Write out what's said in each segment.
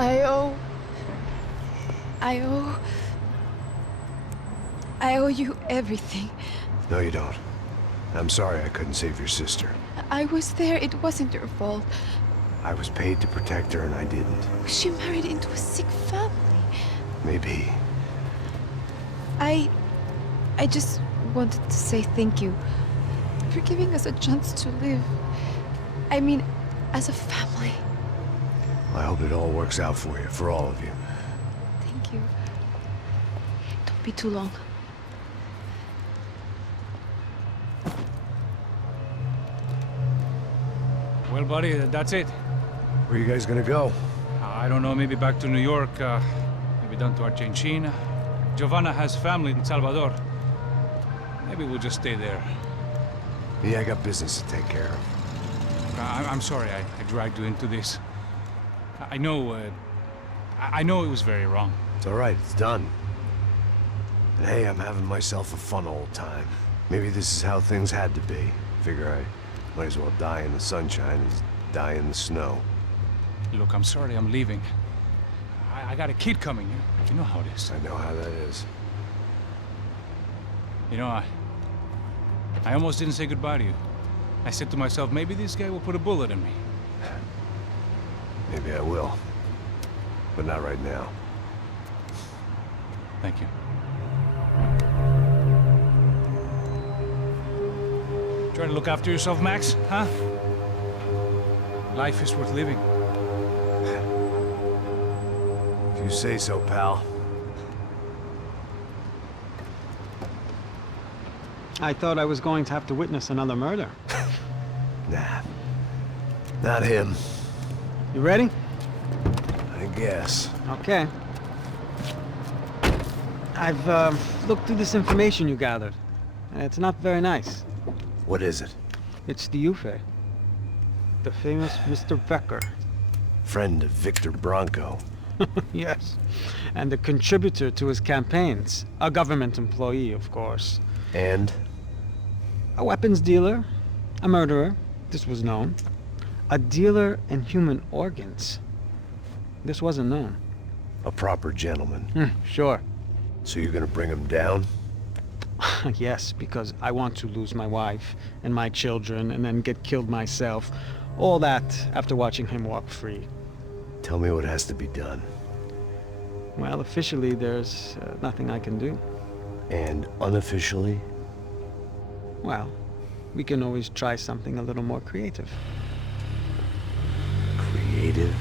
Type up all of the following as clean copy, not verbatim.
I owe... I owe you everything. No, you don't. I'm sorry I couldn't save your sister. I was there. It wasn't your fault. I was paid to protect her and I didn't. She married into a sick family. Maybe. I just wanted to say thank you for giving us a chance to live. I mean, as a family. I hope it all works out for you, for all of you. Thank you. Don't be too long. Well, buddy, that's it. Where are you guys gonna go? I don't know, maybe back to New York, maybe down to Argentina. Giovanna has family in Salvador. Maybe we'll just stay there. Me, I got business to take care of. I'm sorry I dragged you into this. I know it was very wrong. It's all right, it's done. And hey, I'm having myself a fun old time. Maybe this is how things had to be. Figure I might as well die in the sunshine as die in the snow. Look, I'm sorry I'm leaving. I got a kid coming. You know how it is. I know how that is. You know, I almost didn't say goodbye to you. I said to myself, maybe this guy will put a bullet in me. Maybe I will. But not right now. Thank you. Try to look after yourself, Max, huh? Life is worth living. If you say so, pal. I thought I was going to have to witness another murder. Nah. Not him. You ready? I guess. Okay. I've looked through this information you gathered, and it's not very nice. What is it? It's the Ufe. The famous Mr. Becker. Friend of Victor Bronco. Yes. And a contributor to his campaigns. A government employee, of course. And? A weapons dealer. A murderer. This was known. A dealer in human organs. This wasn't known. A proper gentleman. Sure. So you're gonna bring him down? Yes, because I want to lose my wife and my children and then get killed myself. All that after watching him walk free. Tell me what has to be done. Well, officially, there's nothing I can do. And unofficially? Well, we can always try something a little more creative. Creative?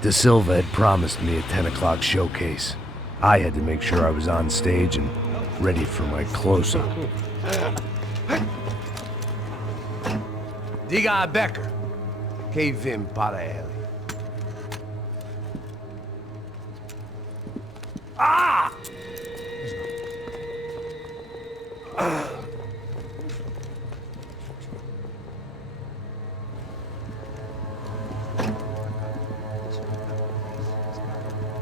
De Silva had promised me a 10 o'clock showcase. I had to make sure I was on stage and ready for my close-up. Diga a Becker. Que vim para ele. Ah!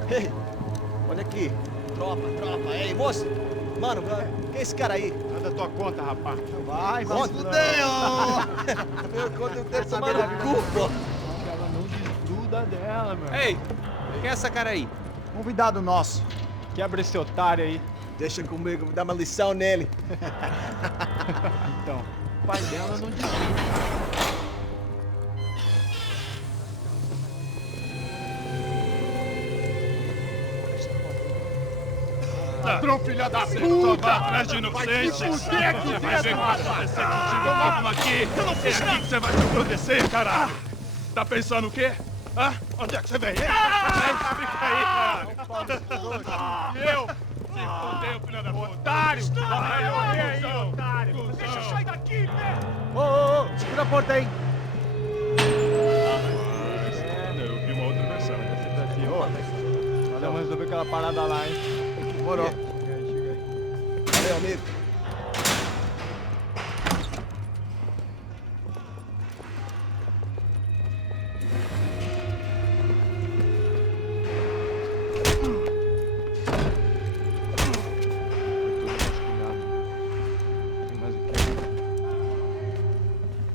Ei, olha aqui. Tropa. Ei, moço. Mano, quem é esse cara aí? Manda tua conta, rapaz. Vai se fuder, ó! Eu conto o tempo tomando cu, pô. Ela não desgruda dela, meu. Ei, quem é essa cara aí? Convidado nosso. Quebra esse otário aí. Deixa comigo, vou dar uma lição nele. Então, o pai dela não desgruda. Ladrão, filha da puta! Vai atrás de inocentes! Vai se fuder, vai ver o que vai acontecer contigo mesmo aqui! Eu não fiz nada! Você vai te acontecer, caralho! Tá pensando o quê? Hã? Onde é que você vem? Fica aí, caralho! E eu? Se fudeu, filha da puta! Otário! Vai morrer aí, otário! Deixa eu sair daqui, velho! Ô, segura a porta aí! Eu vi uma outra versão. Vamos resolver aquela parada lá, hein? Demorou. Valeu, amigo.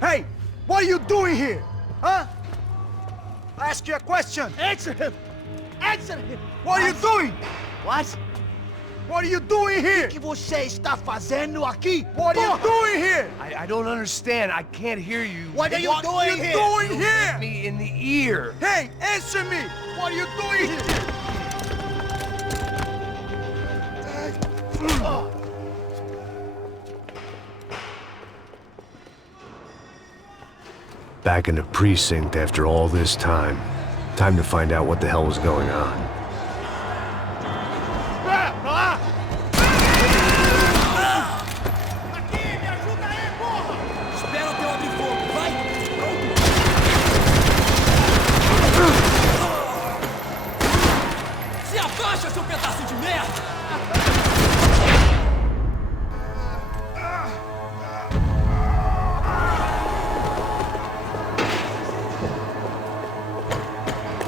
Hey! doing here? Huh? I ask you a question. Answer him! Answer him! What are you doing? What? What are you doing here? O que você está fazendo aqui? What are you doing here? I don't understand. I can't hear you. What are you doing here? You hit me in the ear. Hey, answer me! What are you doing here? Back in the precinct after all this time. Time to find out what the hell was going on.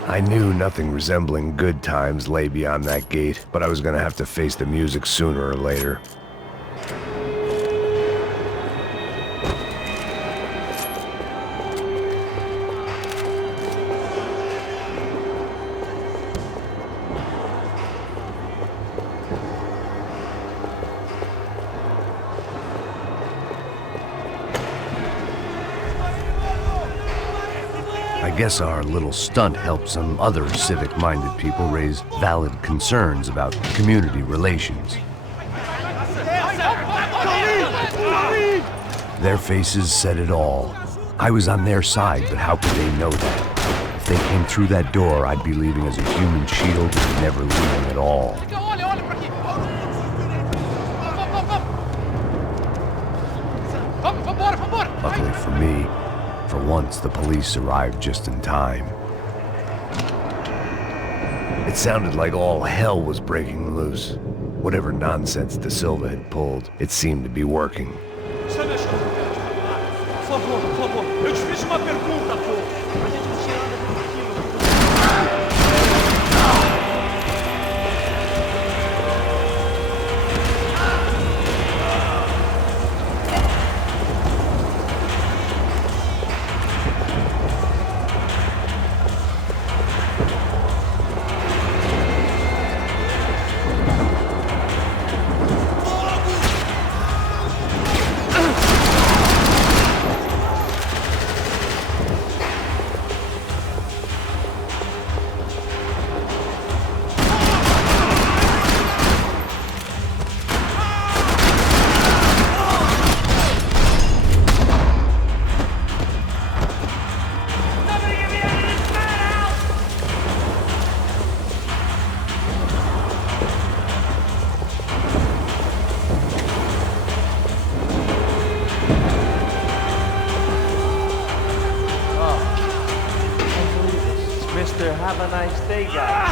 I knew nothing resembling good times lay beyond that gate, but I was gonna have to face the music sooner or later. I guess our little stunt helped some other civic-minded people raise valid concerns about community relations. Their faces said it all. I was on their side, but how could they know that? If they came through that door, I'd be leaving as a human shield and never leaving at all. Luckily for me, for once, the police arrived just in time. It sounded like all hell was breaking loose. Whatever nonsense De Silva had pulled, it seemed to be working. Por favor, eu te fiz uma pergunta, pô. A gente não tinha nada com aquilo. Have a nice day, guys.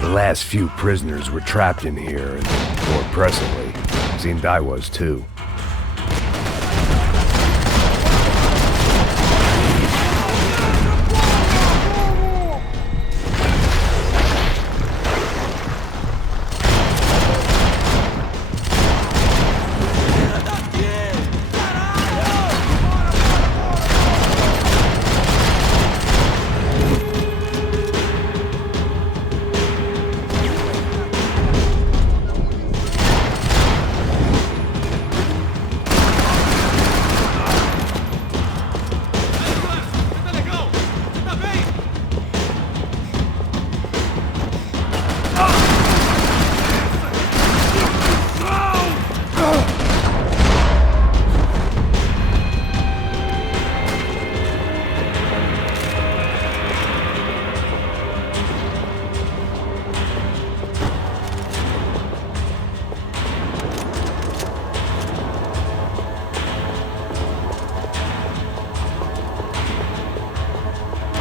The last few prisoners were trapped in here, and more presently, seemed I was too.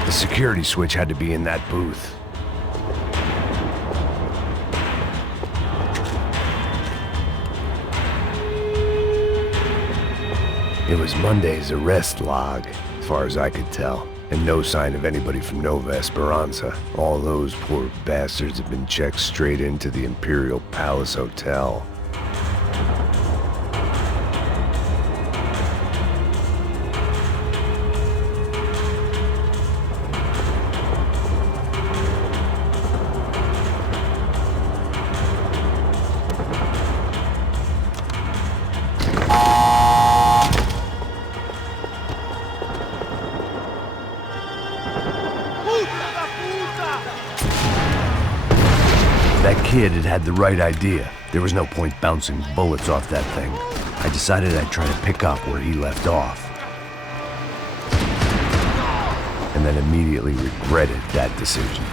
The security switch had to be in that booth. It was Monday's arrest log, as far as I could tell, and no sign of anybody from Nova Esperanza. All those poor bastards had been checked straight into the Imperial Palace Hotel. That kid had the right idea. There was no point bouncing bullets off that thing. I decided I'd try to pick up where he left off. And then immediately regretted that decision.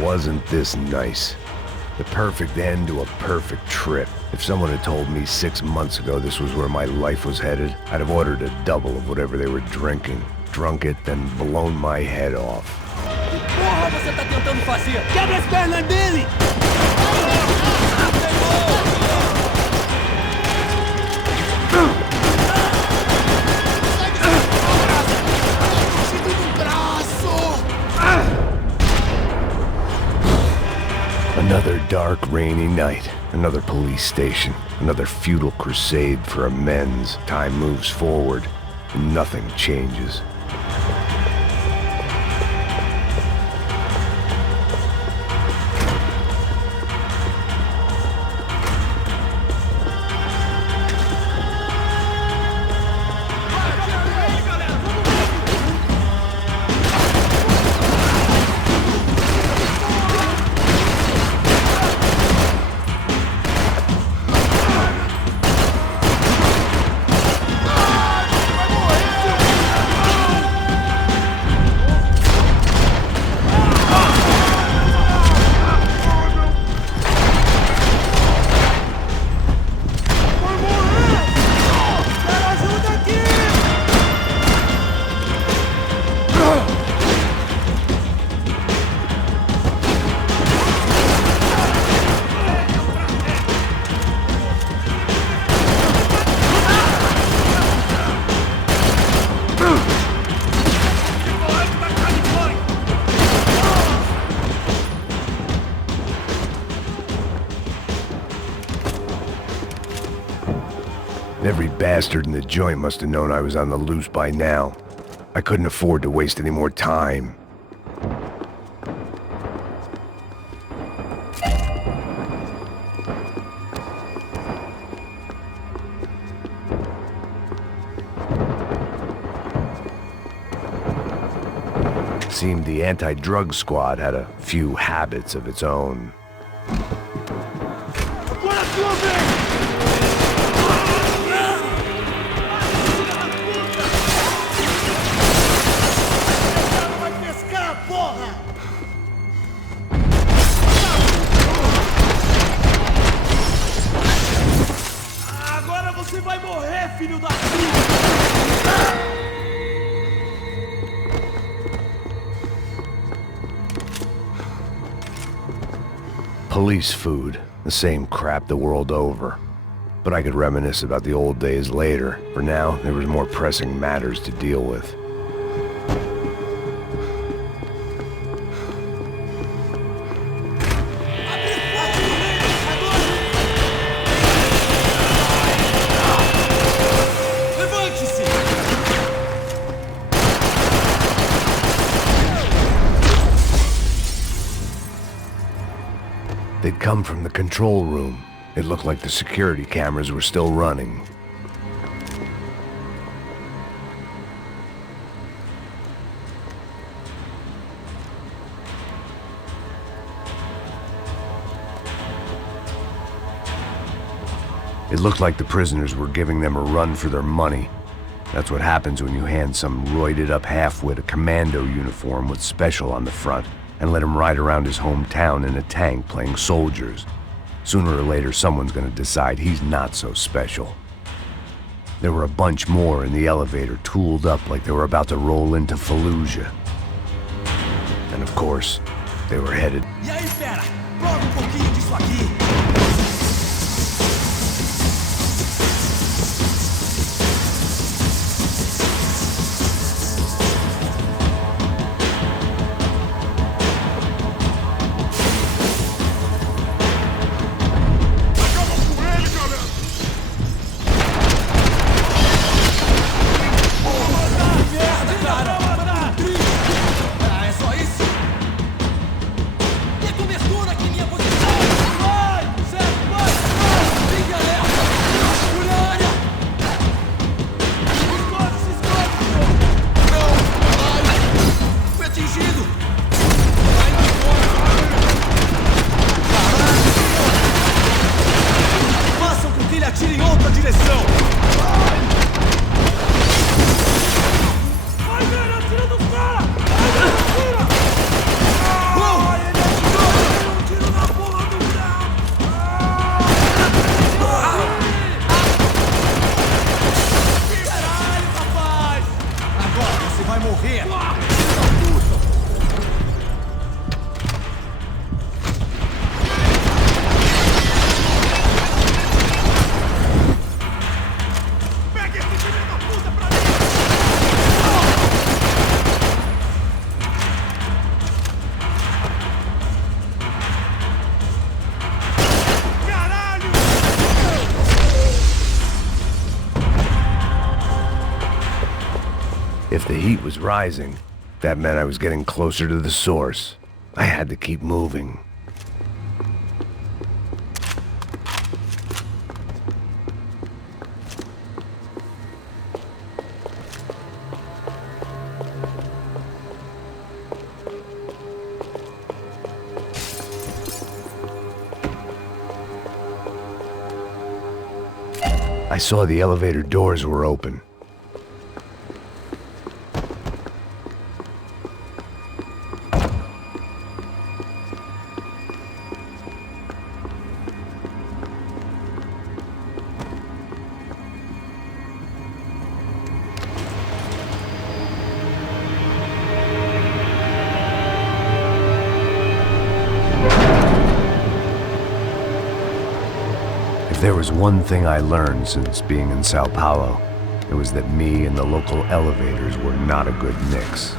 Wasn't this nice? The perfect end to a perfect trip. If someone had told me 6 months ago this was where my life was headed, I'd have ordered a double of whatever they were drinking, drunk it, then blown my head off. Que porra você tá tentando fazer? Quebra as pernas dele! Another dark, rainy night. Another police station. Another futile crusade for amends. Time moves forward, and nothing changes. Every bastard in the joint must have known I was on the loose by now. I couldn't afford to waste any more time. Seemed the anti-drug squad had a few habits of its own. Police food, the same crap the world over. But I could reminisce about the old days later. For now, there was more pressing matters to deal with. They'd come from the control room. It looked like the security cameras were still running. It looked like the prisoners were giving them a run for their money. That's what happens when you hand some roided-up halfwit a commando uniform with special on the front and let him ride around his hometown in a tank playing soldiers. Sooner or later, someone's gonna decide he's not so special. There were a bunch more in the elevator, tooled up like they were about to roll into Fallujah. And of course, they were headed... E aí, fera? Prova pouquinho disso aqui! If the heat was rising, that meant I was getting closer to the source. I had to keep moving. I saw the elevator doors were open. If there was one thing I learned since being in Sao Paulo, it was that me and the local elevators were not a good mix.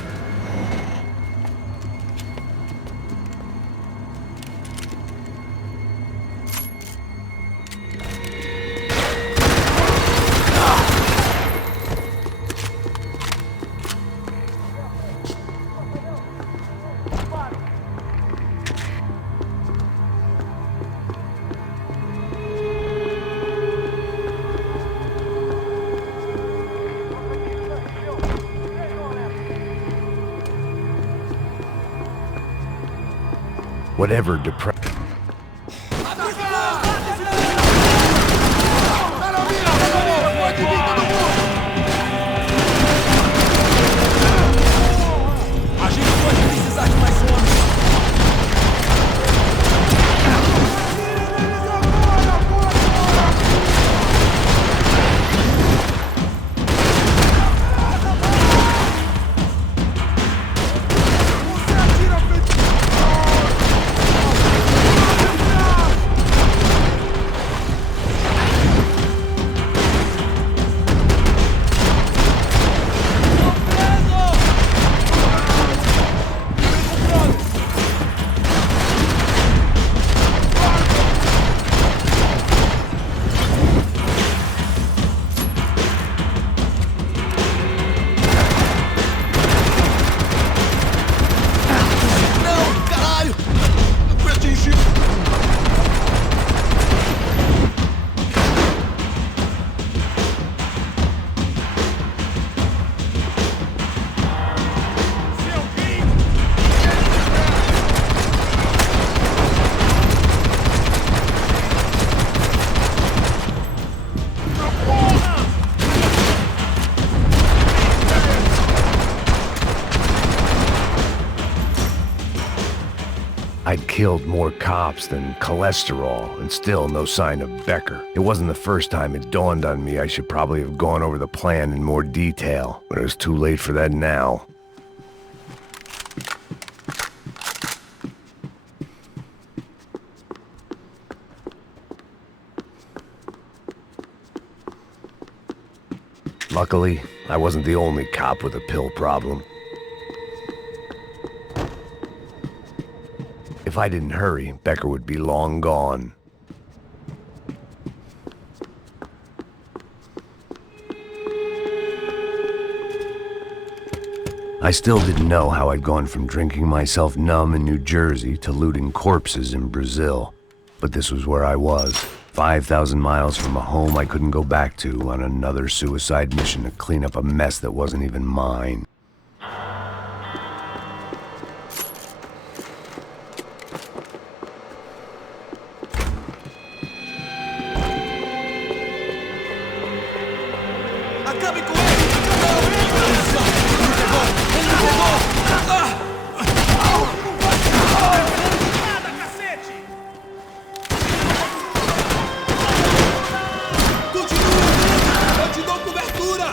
Whatever depression. A gente pode precisar de mais homens. Você atira feito... killed more cops than cholesterol, and still no sign of Becker. It wasn't the first time it dawned on me I should probably have gone over the plan in more detail, but it was too late for that now. Luckily, I wasn't the only cop with a pill problem. If I didn't hurry, Becker would be long gone. I still didn't know how I'd gone from drinking myself numb in New Jersey to looting corpses in Brazil. But this was where I was, 5,000 miles from a home I couldn't go back to, on another suicide mission to clean up a mess that wasn't even mine. Acabe com ele! Ele me pegou! Nada, cacete! Continua! Eu te dou cobertura!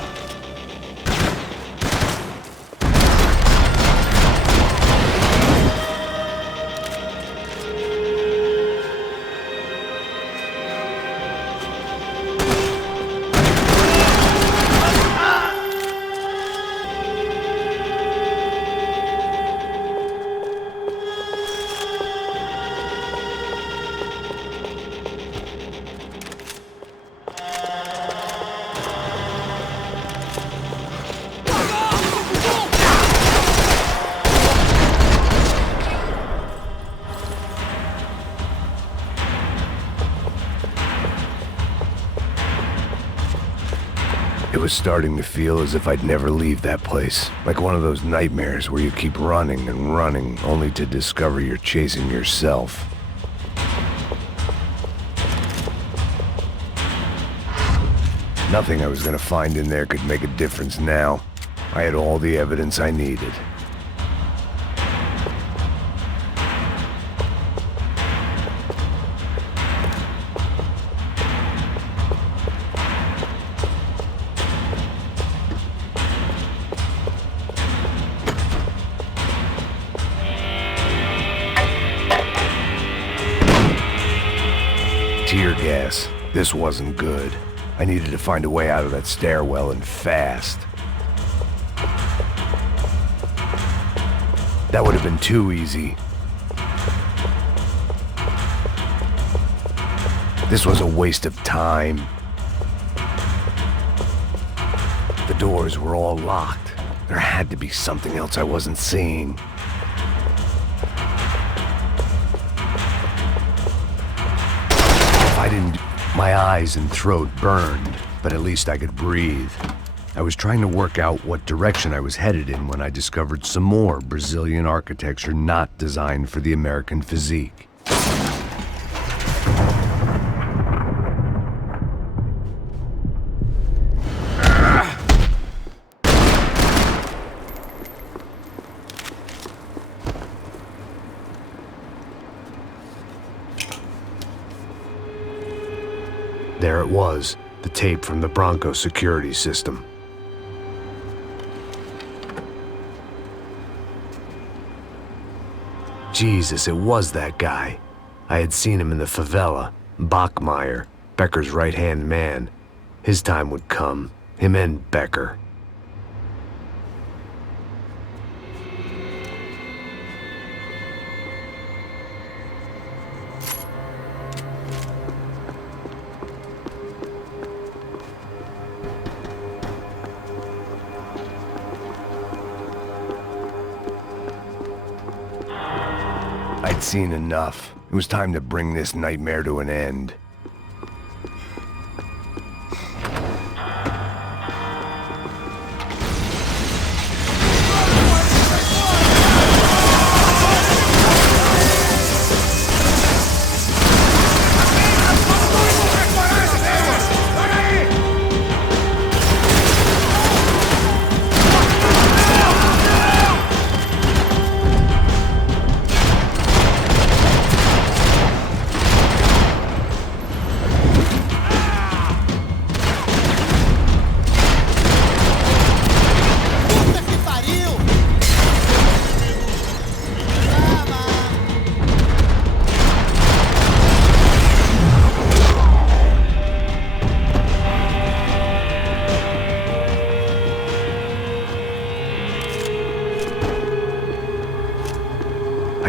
It was starting to feel as if I'd never leave that place. Like one of those nightmares where you keep running and running, only to discover you're chasing yourself. Nothing I was gonna find in there could make a difference now. I had all the evidence I needed. Tear gas. This wasn't good. I needed to find a way out of that stairwell, and fast. That would have been too easy. This was a waste of time. The doors were all locked. There had to be something else I wasn't seeing. I didn't... My eyes and throat burned, but at least I could breathe. I was trying to work out what direction I was headed in when I discovered some more Brazilian architecture not designed for the American physique. There it was, the tape from the Bronco security system. Jesus, it was that guy. I had seen him in the favela, Bachmeyer, Becker's right-hand man. His time would come, him and Becker. I'd seen enough. It was time to bring this nightmare to an end.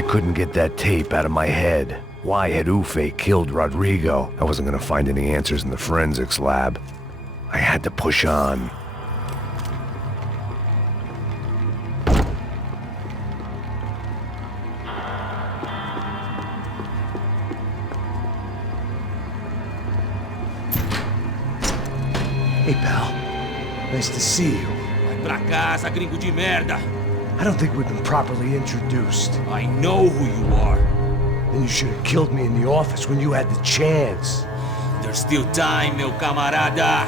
couldn't get that tape out of my head. Why had Ufe killed Rodrigo? I wasn't gonna find any answers in the forensics lab. I had to push on. Hey, pal. Nice to see you. Vai pra casa, gringo de merda. I don't think we've been properly introduced. I know who you are. Then you should have killed me in the office when you had the chance. There's still time, meu camarada.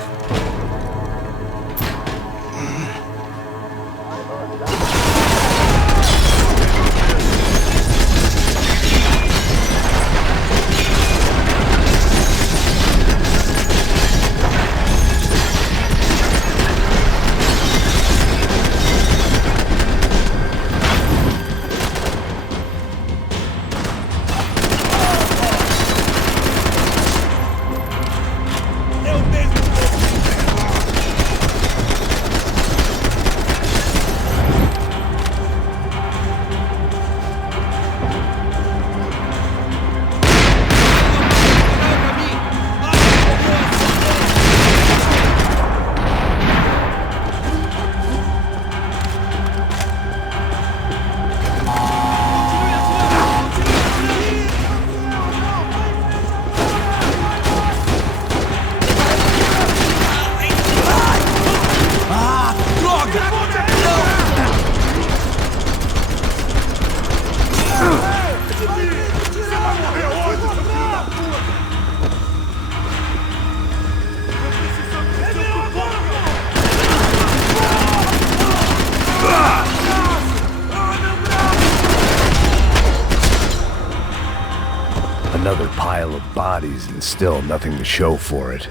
Another pile of bodies and still nothing to show for it.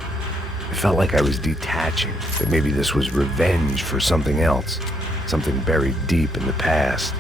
It felt like I was detaching, that maybe this was revenge for something else, something buried deep in the past.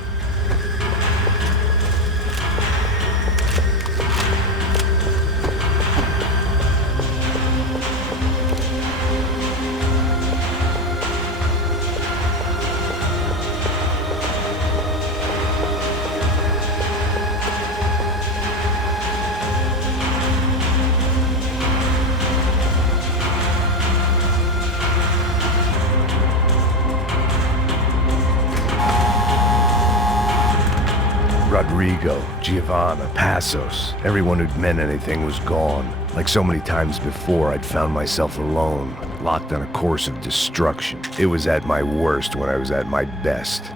Rodrigo, Giovanna, Passos, everyone who'd meant anything was gone. Like so many times before, I'd found myself alone, locked on a course of destruction. It was at my worst when I was at my best.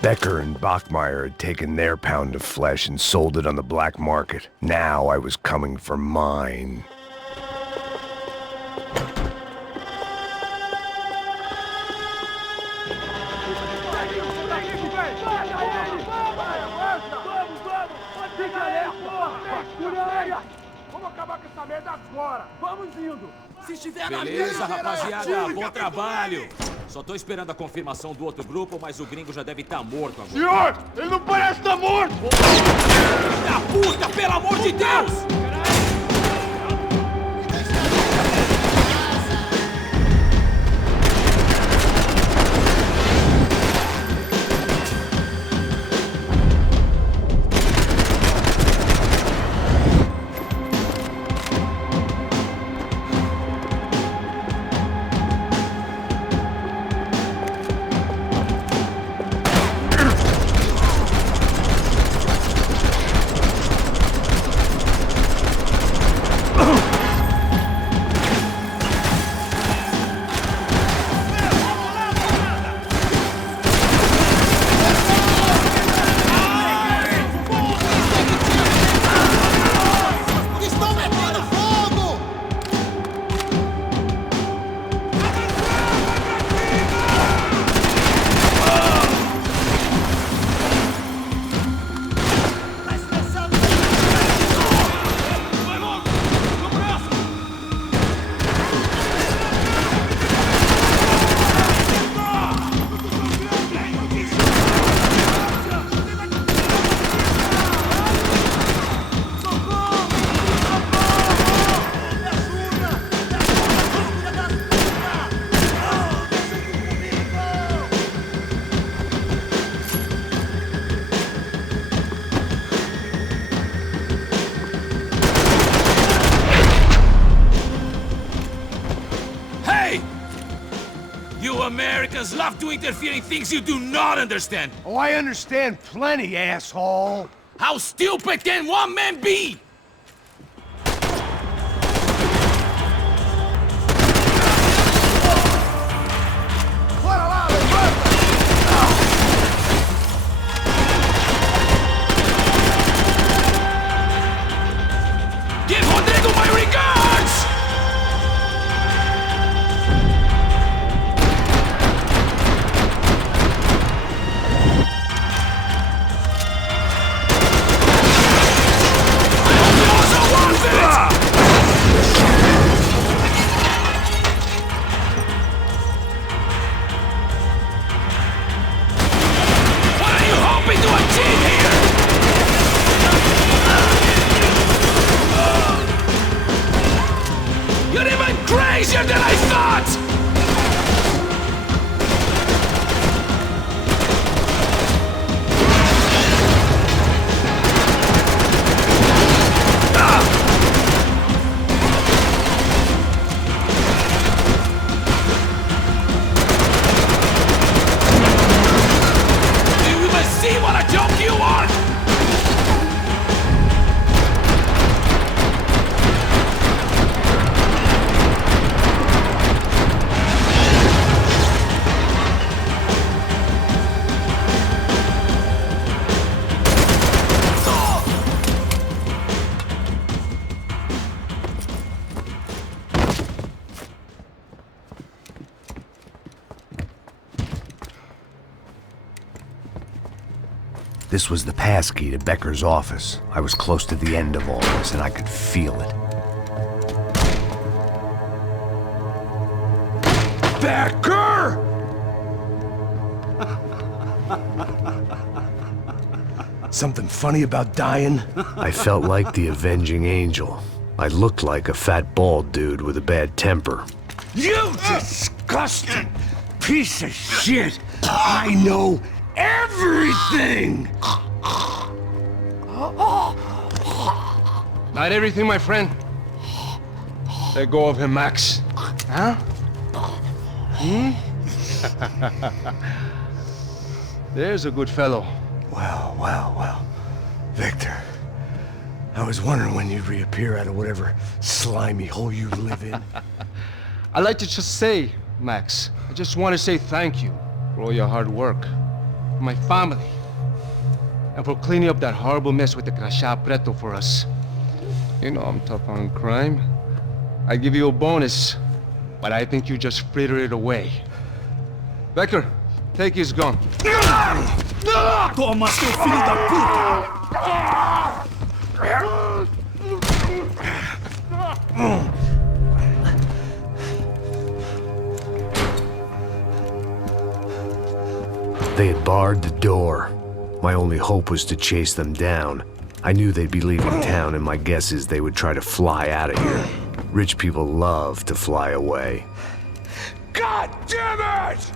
Becker and Bachmeyer had taken their pound of flesh and sold it on the black market. Now I was coming for mine. Beleza, rapaziada, bom trabalho. Só tô esperando a confirmação do outro grupo, mas o gringo já deve estar morto agora. Senhor, ele não parece estar morto! Da puta, pelo amor de Deus! Americans love to interfere in things you do not understand. Oh, I understand plenty, asshole. How stupid can one man be? Give Rodrigo my regards! Crazier than I thought! Do you even see what a joke you are? This was the passkey to Becker's office. I was close to the end of all this, and I could feel it. Becker! Something funny about dying? I felt like the avenging angel. I looked like a fat bald dude with a bad temper. You disgusting piece of shit! I know everything! Not everything, my friend. Let go of him, Max. Huh? There's a good fellow. Well. Victor, I was wondering when you'd reappear out of whatever slimy hole you live in. I'd like to just say, Max, I just want to say thank you for all your hard work, for my family, and for cleaning up that horrible mess with the crachá preto for us. You know I'm tough on crime. I give you a bonus, but I think you just frittered it away. Becker, take his gun. Toma, seu filho da puta! They had barred the door. My only hope was to chase them down. I knew they'd be leaving town, and my guess is they would try to fly out of here. Rich people love to fly away. God damn it!